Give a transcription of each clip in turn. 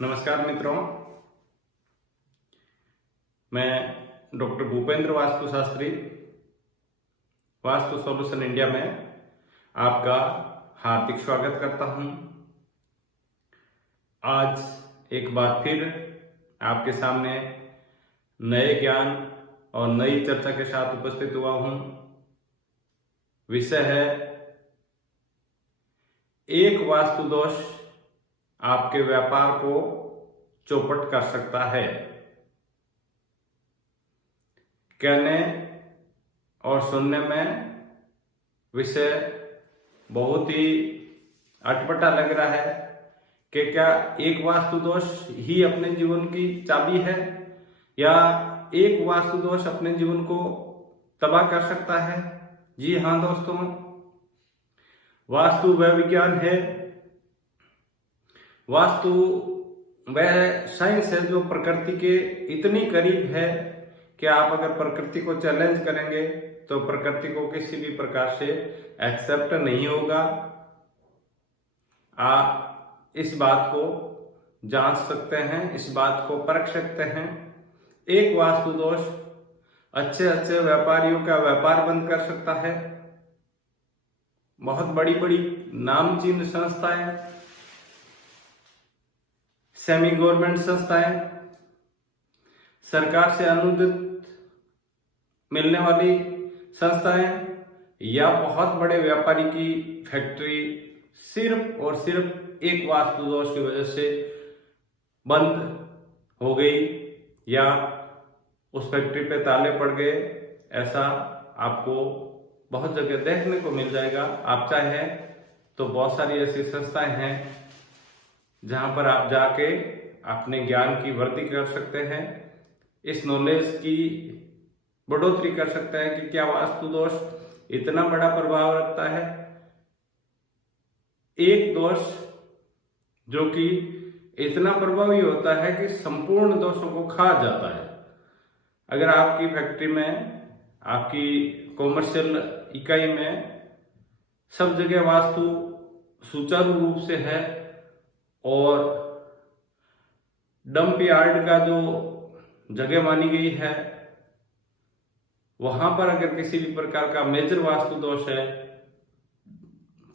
नमस्कार मित्रों, मैं doctor Bhupendra vastu Shastri vastu solution India में आपका हार्दिक स्वागत करता हूं। आज एक बार फिर आपके सामने नए ज्ञान और नई चर्चा के साथ उपस्थित हुआ हूं। विषय है एक वास्तु दोष आपके व्यापार को चौपट कर सकता है। कहने और सुनने में विषय बहुत ही अटपटा लग रहा है कि क्या एक वास्तु दोष ही अपने जीवन की चाबी है या एक वास्तु दोष अपने जीवन को तबाह कर सकता है। जी हाँ दोस्तों, वास्तु वह विज्ञान है, वास्तु वह साइंस है जो प्रकृति के इतनी करीब है कि आप अगर प्रकृति को चैलेंज करेंगे तो प्रकृति को किसी भी प्रकार से एक्सेप्ट नहीं होगा। आप इस बात को जांच सकते हैं, इस बात को परख सकते हैं। एक वास्तु दोष अच्छे अच्छे व्यापारियों का व्यापार बंद कर सकता है। बहुत बड़ी बड़ी नामचीन संस्थाएं, सेमी गवर्नमेंट संस्थाएं, सरकार से अनुदान मिलने वाली संस्थाएं या बहुत बड़े व्यापारी की फैक्ट्री सिर्फ और सिर्फ एक वास्तु दोष की वजह से बंद हो गई या उस फैक्ट्री पे ताले पड़ गए। ऐसा आपको बहुत जगह देखने को मिल जाएगा। आप चाहें तो बहुत सारी ऐसी संस्थाएं हैं जहां पर आप जाके अपने ज्ञान की वृद्धि कर सकते हैं, इस नॉलेज की बढ़ोतरी कर सकते हैं कि क्या वास्तु दोष इतना बड़ा प्रभाव रखता है। एक दोष जो कि इतना प्रभावी होता है कि संपूर्ण दोषों को खा जाता है। अगर आपकी फैक्ट्री में, आपकी कॉमर्शियल इकाई में सब जगह वास्तु सुचारू रूप से है और डंप यार्ड का जो जगह मानी गई है वहां पर अगर किसी भी प्रकार का मेजर वास्तु दोष है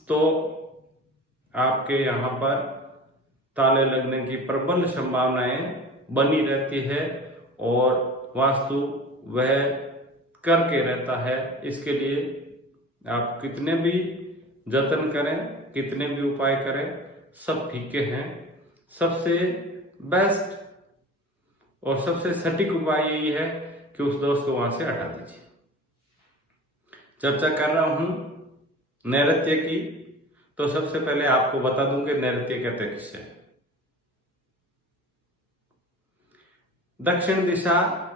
तो आपके यहां पर ताले लगने की प्रबल संभावनाएं बनी रहती है और वास्तु वह करके रहता है। इसके लिए आप कितने भी जतन करें, कितने भी उपाय करें, सब फीके हैं। सबसे बेस्ट और सबसे सटीक उपाय यही है कि उस दोष को वहां से हटा दीजिए। चर्चा कर रहा हूं नैऋत्य की, तो सबसे पहले आपको बता दूं कि नैऋत्य कहते किससे। दक्षिण दिशा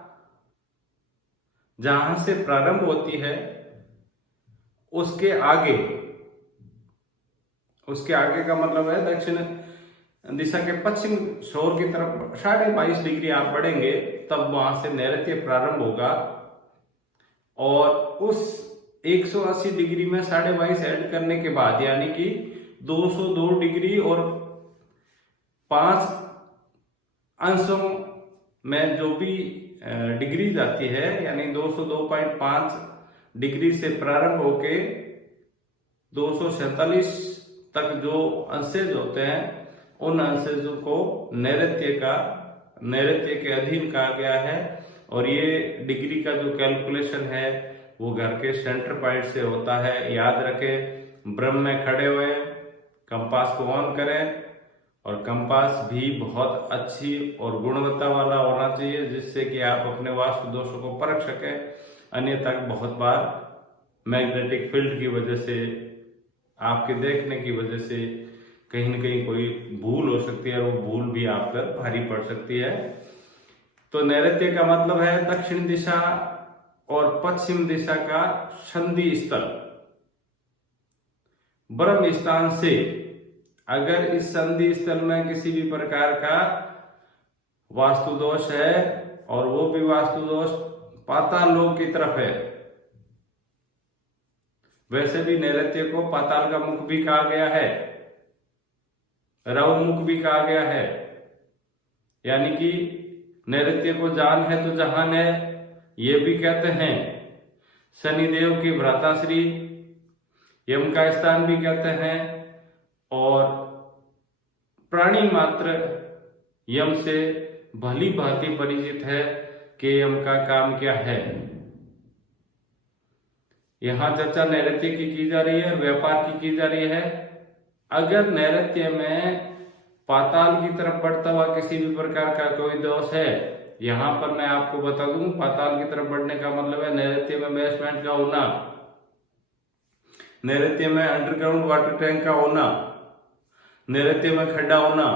जहां से प्रारंभ होती है उसके आगे का मतलब है दक्षिण दिशा के पश्चिम छोर की तरफ 22.5 डिग्री आप बढ़ेंगे तब वहां से नैऋत्य प्रारंभ होगा और उस 180 डिग्री में 22.5 ऐड करने के बाद यानी कि 202 डिग्री और 5 अंशों में जो भी डिग्री जाती है यानी 202.5 डिग्री से प्रारंभ होके 247 तक जो अंशेज होते हैं उन अंशेजों को नैऋत्य के अधीन कहा गया है। और ये डिग्री का जो कैलकुलेशन है वो घर के सेंटर पॉइंट से होता है। याद रखें, ब्रह्म में खड़े हुए कंपास को ऑन करें और कंपास भी बहुत अच्छी और गुणवत्ता वाला होना चाहिए जिससे कि आप अपने वास्तु दोषों को परख सकें। अन्यथा बहुत बार मैग्नेटिक फील्ड की वजह से, आपके देखने की वजह से कहीं न कहीं कोई भूल हो सकती है और वो भूल भी आप पर भारी पड़ सकती है। तो नैऋत्य का मतलब है दक्षिण दिशा और पश्चिम दिशा का संधि स्थल। ब्रह्म स्थान से अगर इस संधि स्थल में किसी भी प्रकार का वास्तु दोष है और वो भी वास्तु दोष पाताल लोक की तरफ है, वैसे भी नैऋत्य को पाताल का मुख भी कहा गया है, रव मुख भी कहा गया है। यानी कि नैऋत्य को जान है तो जहान है, ये भी कहते हैं। शनिदेव की भ्राताश्री, यम का स्थान भी कहते हैं। और प्राणी मात्र यम से भली भांति परिचित है कि यम का काम क्या है। यहां चर्चा नैऋत्य की जा रही है, व्यापार की जा रही है। अगर नैऋत्य में पाताल की तरफ बढ़ता हुआ किसी भी प्रकार का कोई दोष है, यहां पर मैं आपको बता दूं, पाताल की तरफ बढ़ने का मतलब है नैऋत्य में बेसमेंट का होना, नैऋत्य में अंडरग्राउंड वाटर टैंक का होना, नैऋत्य में खड्डा होना,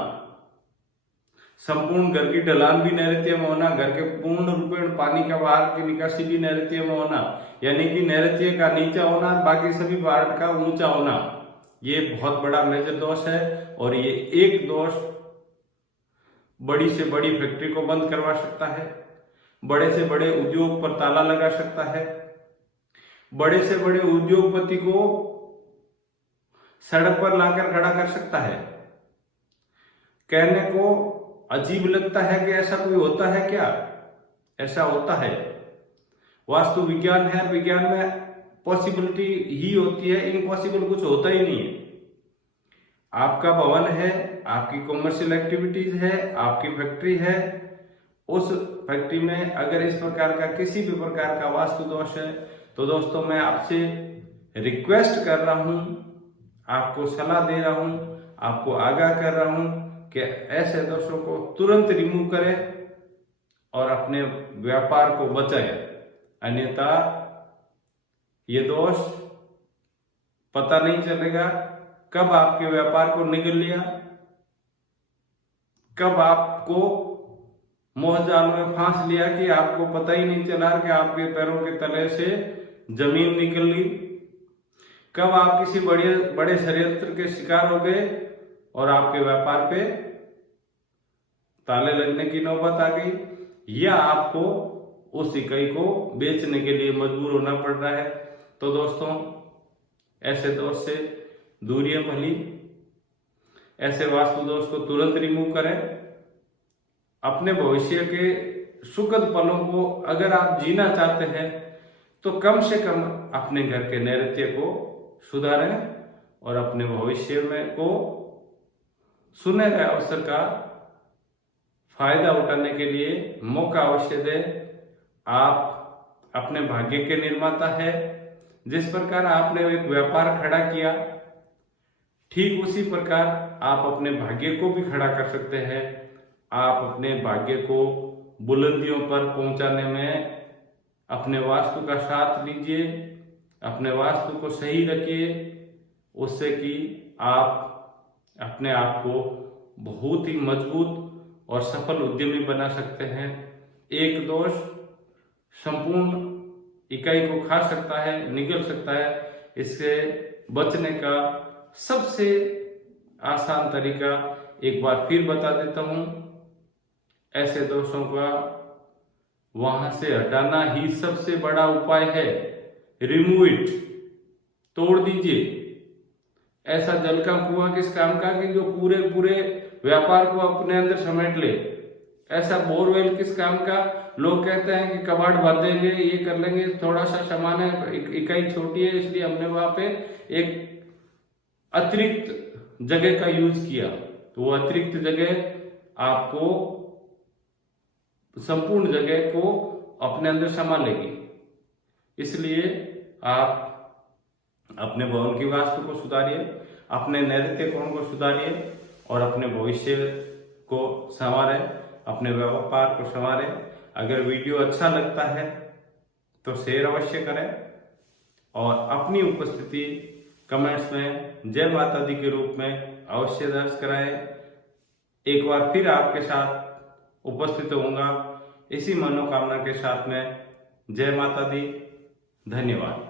संपूर्ण घर की ढलान भी नैऋत्य में होना, घर के पूर्ण रूपेण पानी का बाहर की निकासी भी नैऋत्य में होना, यानी कि नैऋत्य का नीचा होना, बाकी सभी पार्ट का ऊंचा होना, ये बहुत बड़ा मेजर दोष है। और ये एक दोष बड़ी से बड़ी फैक्ट्री को बंद करवा सकता है, बड़े से बड़े उद्योग पर ताला लगा सकता है, बड़े से बड़े उद्योगपति को सड़क पर लाकर खड़ा कर सकता है। कहने को अजीब लगता है कि ऐसा कोई होता है क्या? ऐसा होता है। वास्तु विज्ञान है, विज्ञान में पॉसिबिलिटी ही होती है, इम्पॉसिबल कुछ होता ही नहीं है। आपका भवन है, आपकी कॉमर्शियल एक्टिविटीज है, आपकी फैक्ट्री है, उस फैक्ट्री में अगर इस प्रकार का किसी भी प्रकार का वास्तु दोष है तो दोस्तों मैं आपसे रिक्वेस्ट कर रहा हूं, आपको सलाह दे रहा हूं, आपको आगाह कर रहा हूं कि ऐसे दोषों को तुरंत रिमूव करें और अपने व्यापार को बचाएं। अन्यथा ये दोष पता नहीं चलेगा कब आपके व्यापार को निगल लिया, कब आपको मोहजाल में फांस लिया कि आपको पता ही नहीं चला कि आपके पैरों के तले से जमीन निकल ली, कब आप किसी बड़े षड्यंत्र के शिकार हो गए और आपके व्यापार पे ताले लगने की नौबत आ गई, या आपको उस इकाई को बेचने के लिए मजबूर होना पड़ रहा है। तो दोस्तों ऐसे दोष से दूरियां भली, ऐसे वास्तु दोष को तुरंत रिमूव करें। अपने भविष्य के सुखद पलों को अगर आप जीना चाहते हैं तो कम से कम अपने घर के नैऋत्य को सुधारें और अपने भविष्य में को सुनहरे अवसर का फायदा उठाने के लिए मौका अवश्य दें। आप अपने भाग्य के निर्माता है। जिस प्रकार आपने एक व्यापार खड़ा किया, ठीक उसी प्रकार आप अपने भाग्य को भी खड़ा कर सकते हैं। आप अपने भाग्य को बुलंदियों पर पहुंचाने में अपने वास्तु का साथ लीजिए, अपने वास्तु को सही रखिए, उससे कि आप अपने आप को बहुत ही मजबूत और सफल उद्यमी बना सकते हैं। एक दोष संपूर्ण इकाई को खा सकता है, निगल सकता है। इससे बचने का सबसे आसान तरीका एक बार फिर बता देता हूं। ऐसे दोषों का वहां से हटाना ही सबसे बड़ा उपाय है। रिमूव इट, तोड़ दीजिए। ऐसा जल का कुआं किस काम का कि जो पूरे व्यापार को अपने अंदर समेट ले। ऐसा बोरवेल किस काम का? लोग कहते हैं कि कबाड़ भर देंगे, ये कर लेंगे, थोड़ा सा सामान है, इकाई छोटी है, इसलिए हमने वहां पे एक अतिरिक्त जगह का यूज किया। तो वो अतिरिक्त जगह आपको संपूर्ण जगह को अपने अंदर समा लेगी। इसलिए आप अपने भवन की वास्तु को सुधारिए, अपने नैऋत्य कोण को सुधारिए और अपने भविष्य को संवारें, अपने व्यापार को संवारें। अगर वीडियो अच्छा लगता है तो शेयर अवश्य करें और अपनी उपस्थिति कमेंट्स में जय माता दी के रूप में अवश्य दर्ज कराएं। एक बार फिर आपके साथ उपस्थित होऊंगा इसी मनोकामना के साथ में। जय माता दी। धन्यवाद।